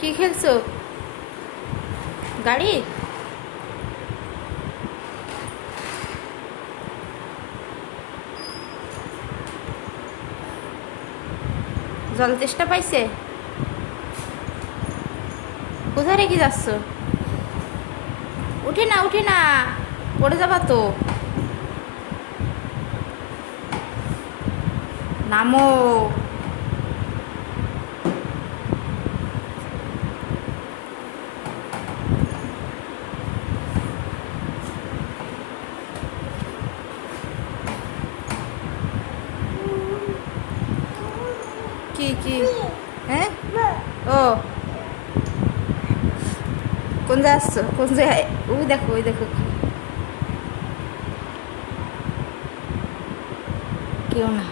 কি খেলছো? গাড়ি? জল তেষ্টা পাইছে? কোথায় রেখে যাচ্ছ? উঠে না, উঠে না, পড়ে যাবা তো। নামো। কি কি? হ্যাঁ, ও কোন জায়গায় আসছো? কোন জায়গায়? ওই দেখো, ওই দেখো, কেউ না।